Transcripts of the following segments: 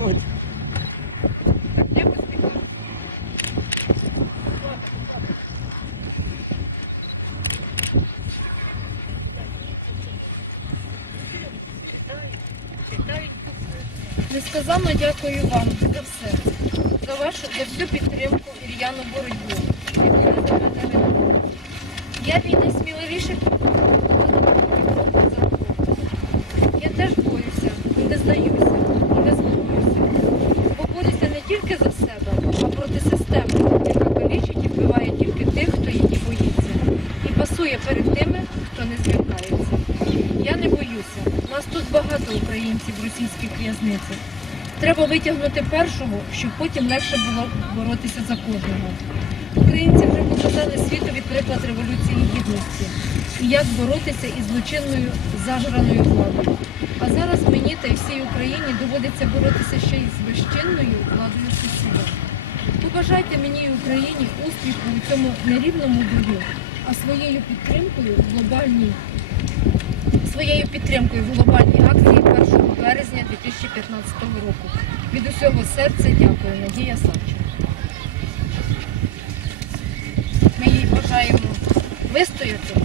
От. Несказанно дякую вам за все, за вашу за всю підтримку і р'яну боротьбу. яку ви заведете. Я від найсміливіших Я теж борюся, і не здаюся, і не згублюся. Бо борюся не тільки за себе, а проти системи, яка калічить і вбиває тільки тих, хто її боїться. І пасує перед тими, хто не злякається. Я не боюся. Нас тут багато українців в російських в'язницях. Треба витягнути першого, щоб потім легше було боротися за кожного. Українці вже показали світові приклад революції гідності і як боротися із злочинною зажраною владою. А зараз мені та й всій Україні доводиться боротися ще й з безчинною владою сусіда. Побажайте мені і Україні успіху у цьому нерівному бою, а своєю підтримкою в глобальній своєю підтримкою в глобальній акції 1 березня 2015 року. Від усього серця дякую, Надія Савченко. Ми їй бажаємо вистояти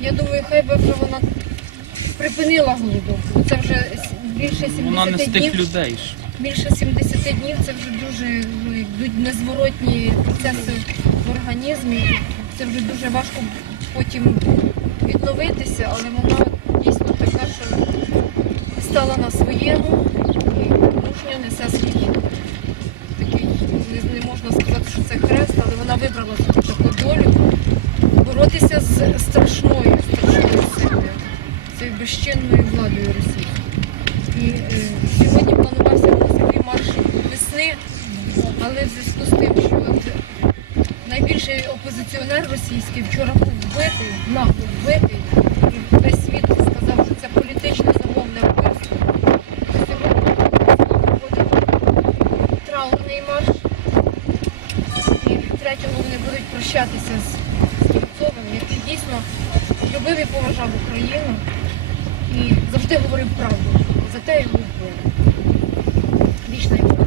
Я думаю, хай би вже вона припинила голодовку. бо Це вже с- більше 70 Вона не з тих днів. людей ж. Більше 70 днів це вже дуже ну, йдуть незворотні процеси в організмі. Це вже дуже важко потім відновитися, але вона дійсно така, що стала на своєму і мужньо несе свій такий, не, не можна сказати, що це хрест, але вона вибрала собі боротися з страшною, страшною силою, цією безчинною владою Росії. І е, сьогодні планувався музикний марш весни, але в зв'язку з тим, що от найбільший опозиціонер російський вчора був вбитий, нагло вбитий, і весь світ сказав, що це політичне замовне вбивство. Сьогодні проходить траурний марш. І третього вони будуть прощатися з завжди поважав Україну і завжди говорив правду. За те його Вічна його.